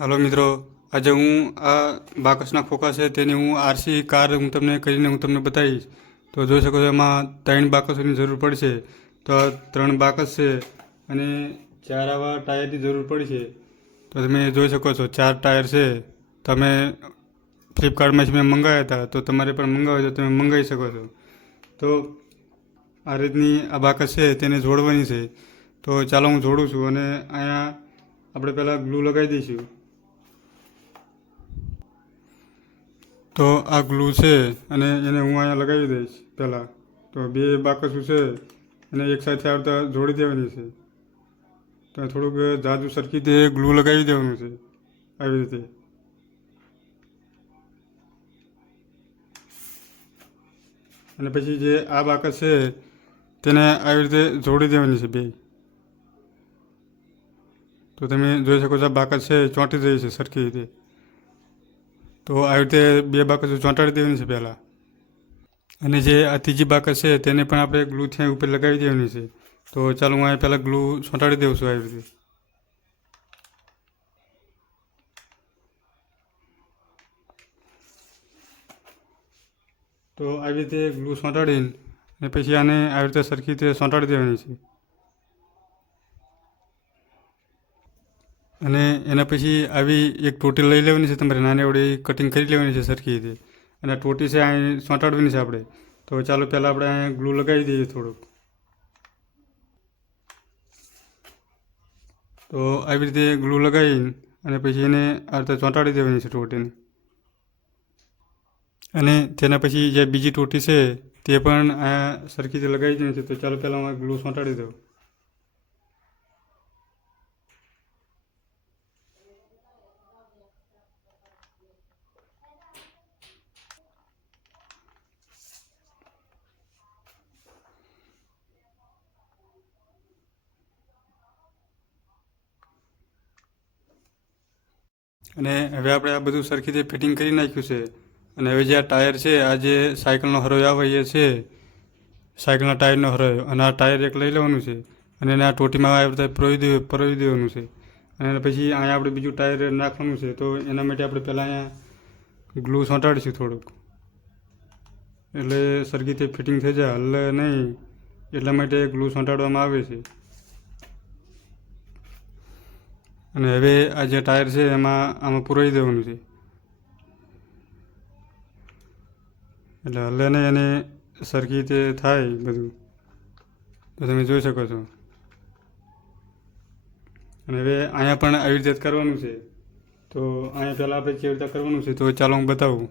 હાલો મિત્રો, આજે હું આ બાકસના ખોખા છે તેની હું આરસી કાર હું તમને બતાવીશ. તો જોઈ શકો છો એમાં 3 બાકસોની જરૂર પડશે. તો આ 3 બાકસ છે અને 4 આવા ટાયરની જરૂર પડશે. તો તમે જોઈ શકો છો 4 ટાયર છે. તમે ફ્લિપકાર્ટમાંથી મેં મંગાવ્યા હતા, તો તમારે પણ મંગાવે તો તમે મંગાવી શકો છો. તો આ રીતની આ બાકસ છે તેને જોડવાની છે. તો ચાલો હું જોડું છું અને અહીંયા આપણે પહેલાં ગ્લુ લગાવી દઈશું. તો આ ગ્લુ છે અને એને હું અહીંયા લગાવી દઈશ પહેલાં. તો 2 બાકસો છે અને એક સાથે આવતા જોડી દેવાની છે. તો થોડુંક જાજુ સરખી રીતે ગ્લુ લગાવી દેવાનું છે આવી રીતે. અને પછી જે આ બાકસ છે તેને આવી રીતે જોડી દેવાની છે 2. તો તમે જોઈ શકો છો આ બાકસ છે ચોંટી રહી છે સરખી રીતે. તો આવી રીતે 2 બાકસો ચોંટાડી દેવાની છે પહેલાં. અને જે આ ત્રીજી બાકસ છે તેને પણ આપણે ગ્લુ ત્યાં ઉપર લગાવી દેવાની છે. તો ચાલો હું અહીં પહેલાં ગ્લુ ચોંટાડી દઉં છું આવી રીતે. તો આવી રીતે ગ્લુ ચોંટાડીને અને પછી આને આવી રીતે સરખી રીતે ચોંટાડી દેવાની છે. અને એના પછી આવી એક ટોટી લઈ લેવાની છે, તમારે નાની એવડી કટિંગ કરી લેવાની છે સરખી રીતે. અને આ ટોટી છે અહીં ચોંટાડવાની છે આપણે. તો ચાલો પહેલાં આપણે અહીંયા ગ્લુ લગાવી દઈએ થોડુંક. તો આવી રીતે ગ્લુ લગાવીને અને પછી એને આ રીતે ચોંટાડી દેવાની છે ટોટીને. અને તેના પછી જે બીજી ટોટી છે તે પણ આ સરખી રીતે લગાવી દેવાની છે. તો ચાલો પહેલાં હું ગ્લુ ચોંટાડી દઉં. અને હવે આપણે આ બધું સરખી રીતે ફિટિંગ કરી નાખ્યું છે. અને હવે જે આ ટાયર છે, આ જે સાયકલનો હરોયો આવે એ છે સાયકલના ટાયરનો હરોયો. અને આ ટાયર એક લઈ લેવાનું છે અને એને આ ટોટીમાં આવી રીતે પરોવી દેવાનું છે. અને પછી અહીંયા આપણે બીજું ટાયર નાખવાનું છે. તો એના માટે આપણે પહેલાં અહીંયા ગ્લુ ચોંટાડીશું થોડુંક, એટલે સરખી રીતે ફિટિંગ થઈ જાય, હલે નહીં એટલા માટે ગ્લુ ચોંટાડવામાં આવે છે. અને હવે આ જે ટાયર છે આમાં પુરાવી દેવાનું છે, એટલે હલે નહીં અને સરખી રીતે થાય બધું. તો તમે જોઈ શકો છો. અને હવે અહીંયા પણ આવી રીતે કરવાનું છે. તો અહીંયા પહેલાં આપણે કેવી રીતે કરવાનું છે તો ચાલો હું બતાવું.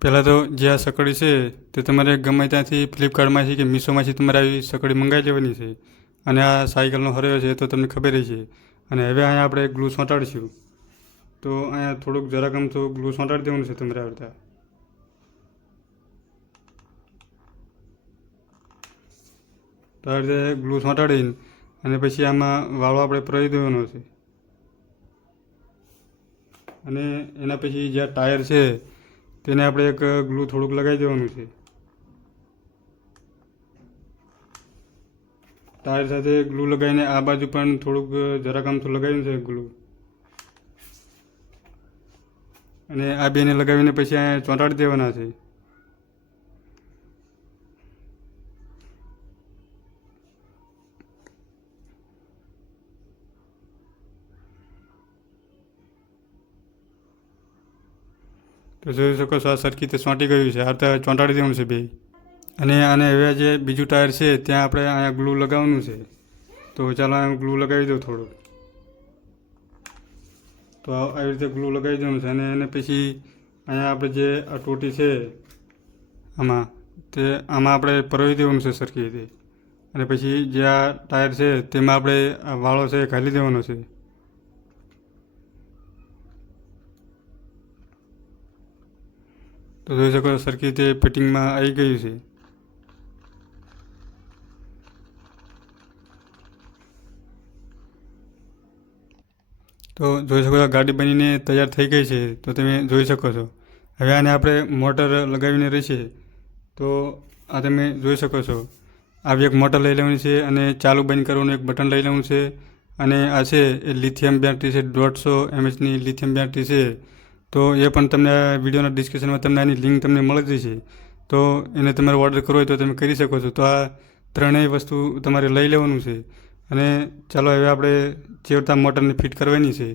પહેલાં તો જે આ સકડી છે તે તમારે ગમે ત્યાંથી ફ્લિપકાર્ટમાંથી કે મીશોમાંથી તમારે આવી સકડી મંગાવી લેવાની છે. અને આ સાયકલનો હરોયો છે તો તમને ખબર છે. અને હવે અહીંયા આપણે ગ્લુ ચોંટાડીશું. તો અહીંયા થોડુંક જરાક તો ગ્લુ ચોંટાડી દેવાનું છે તમારે આવતા. તો આ રીતે ગ્લુ ચોંટાડીને અને પછી આમાં વાળો આપણે પરોવી દેવાનો છે. અને એના પછી જે ટાયર છે તેને આપણે એક ગ્લુ થોડુંક લગાવી દેવાનું છે. ટાયર સાથે ગ્લુ લગાવીને આ બાજુ પણ થોડુંક જરાક તો લગાવ્યું છે ગ્લુ. અને આ બેને લગાવીને પછી અહીંયા ચોંટાડી દેવાના છે. તો જોઈ શકો છો આ સરખી રીતે ચોંટી ગયું છે. આ રીતે ચોંટાડી દેવાનું છે 2. અને આને હવે જે બીજું ટાયર છે ત્યાં આપણે અહીંયા ગ્લુ લગાવવાનું છે. તો ચાલો અહીંયા ગ્લુ લગાવી દઉં થોડુંક. તો આવી રીતે ગ્લુ લગાવી દેવાનું છે. અને એને પછી અહીંયા આપણે જે આ ટોટી છે આમાં આપણે પરોવી દેવાનું છે સરખી રીતે. અને પછી જે આ ટાયર છે તેમાં આપણે આ વાળો છે ઘાલી દેવાનો છે. તો જોઈ શકો સરખી રીતે ફિટિંગમાં આવી ગયું છે. તો જોઈ શકો છો ગાડી બનીને તૈયાર થઈ ગઈ છે. તો તમે જોઈ શકો છો. હવે આને આપણે મોટર લગાવીને રહેશે. તો આ તમે જોઈ શકો છો. આવી એક મોટર લઈ લેવાની છે અને ચાલુ બંધ કરવાનું એક બટન લઈ લેવાનું છે. અને આ છે એ લિથિયમ બેટરી છે, 150 mAhની લિથિયમ બેટરી છે. તો એ પણ તમને આ વિડીયોના ડિસ્ક્રિપ્શનમાં તમને આની લિંક તમને મળી જશે. તો એને તમારે ઓર્ડર કરવો હોય તો તમે કરી શકો છો. તો આ ત્રણેય વસ્તુ તમારે લઈ લેવાનું છે. અને ચાલો હવે આપણે ચેવતા મોટરને ફિટ કરવાની છે.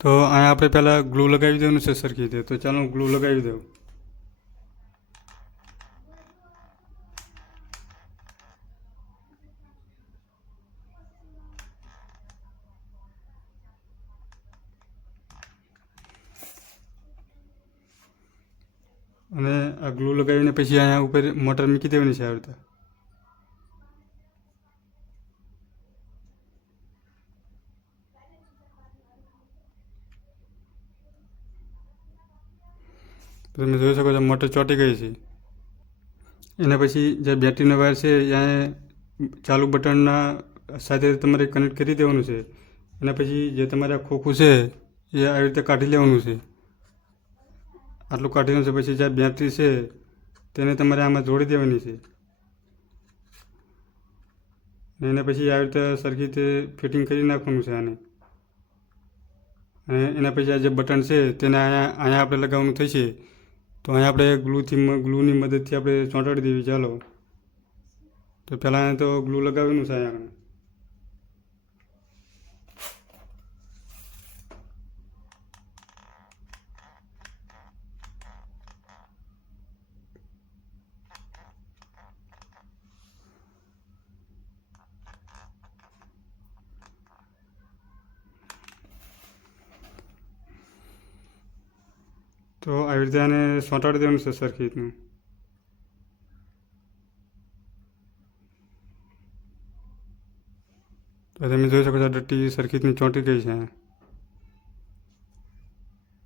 તો અહીંયા આપણે પહેલાં ગ્લુ લગાવી દેવાનું છે સરખી રીતે. તો ચાલો ગ્લુ લગાવી દઉં. અને આ ગ્લુ લગાવીને પછી અહીંયા ઉપર મોટર મૂકી દેવાની છે આવી રીતે. તો તમે જોઈ શકો છો મોટર ચોંટી ગઈ છે. એના પછી જે બેટરીનો વાયર છે અહીંયા ચાલુ બટનના સાથે તમારે કનેક્ટ કરી દેવાનું છે. એના પછી જે તમારે આ ખોખું છે એ આવી રીતે કાઢી લેવાનું છે. આટલું કાઢી લેવાનું છે. પછી જે બેટરી છે તેને તમારે આમાં જોડી દેવાની છે. અને એના પછી આવી રીતે સરખી રીતે ફિટિંગ કરી નાખવાનું છે આને. અને એના પછી આ જે બટન છે તેને અહીંયા આપણે લગાવવાનું થશે. તો અહીંયા આપણે ગ્લુની મદદથી આપણે ચોંટાડી દેવી. ચાલો તો પહેલાં તો ગ્લુ લગાવવાનું છે અહીંયા. તો આવી રીતે આને ચોંટાડી દેવાનું છે સરખી રીતનું. તો તમે જોઈ શકો છો ડટ્ટી સરખી રીતની ચોંટી ગઈ છે.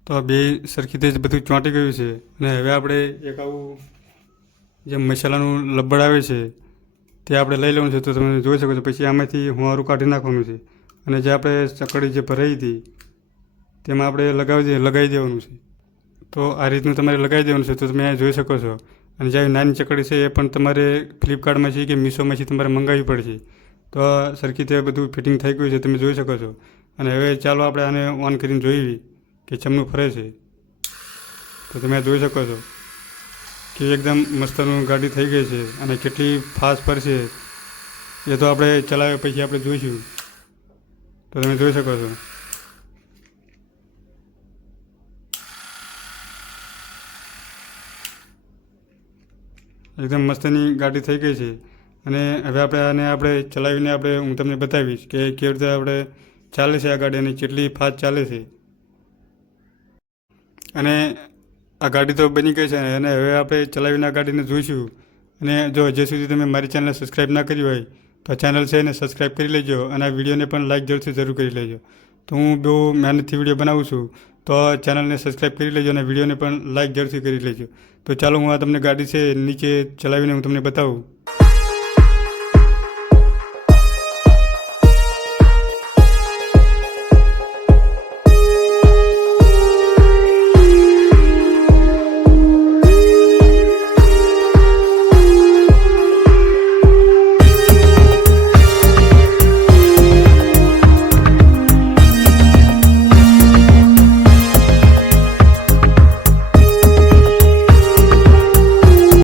તો આ બે સરખી રીતે જ બધું ચોંટી ગયું છે. અને હવે આપણે એક આવું જે મસાલાનું લબ્બડ આવે છે તે આપણે લઈ લેવાનું છે. તો તમે જોઈ શકો છો પછી આમાંથી હુંવારું કાઢી નાખવાનું છે. અને જે આપણે ચકડી જે ભરાઈ હતી તેમાં આપણે લગાવી દેવાનું છે. તો આ રીતનું તમારે લગાવી દેવાનું છે. તો તમે અહીંયા જોઈ શકો છો. અને જે નાની ચકડી છે એ પણ તમારે ફ્લિપકાર્ટમાંથી કે મીશોમાંથી તમારે મંગાવવી પડશે. તો સરખી રીતે બધું ફિટિંગ થઈ ગયું છે તમે જોઈ શકો છો. અને હવે ચાલો આપણે આને ઓન કરીને જોઈએ કે ચમનું ફરે છે. તો તમે જોઈ શકો છો કે એકદમ મસ્તનું ગાડી થઈ ગઈ છે. અને કેટલી ફાસ્ટ ફરશે એ તો આપણે ચલાવ્યા પછી આપણે જોઈશું. તો તમે જોઈ શકો છો. એકદમ મસ્તની ગાડી થઈ ગઈ છે. અને હવે આપણે ચલાવીને હું તમને બતાવીશ કે કેવી રીતે આપણે ચાલે છે આ ગાડી અને કેટલી ફાસ્ટ ચાલે છે. અને આ ગાડી તો બની ગઈ છે અને હવે આપણે ચલાવીને આ ગાડીને જોઈશું. અને જો હજી સુધી તમે મારી ચેનલને સબસ્ક્રાઈબ ના કરી હોય તો આ ચેનલ છે એને સબસ્ક્રાઈબ કરી લેજો. અને આ વિડીયોને પણ લાઈક જરૂર કરી લેજો. તો હું બહુ મહેનતથી વિડીયો બનાવું છું. તો ચેનલને સબસ્ક્રાઈબ કરી લેજો અને વિડીયોને પણ લાઈક જરૂરથી કરી લેજો. તો ચાલો હું આ તમને ગાડી છે નીચે ચલાવીને હું તમને બતાવું.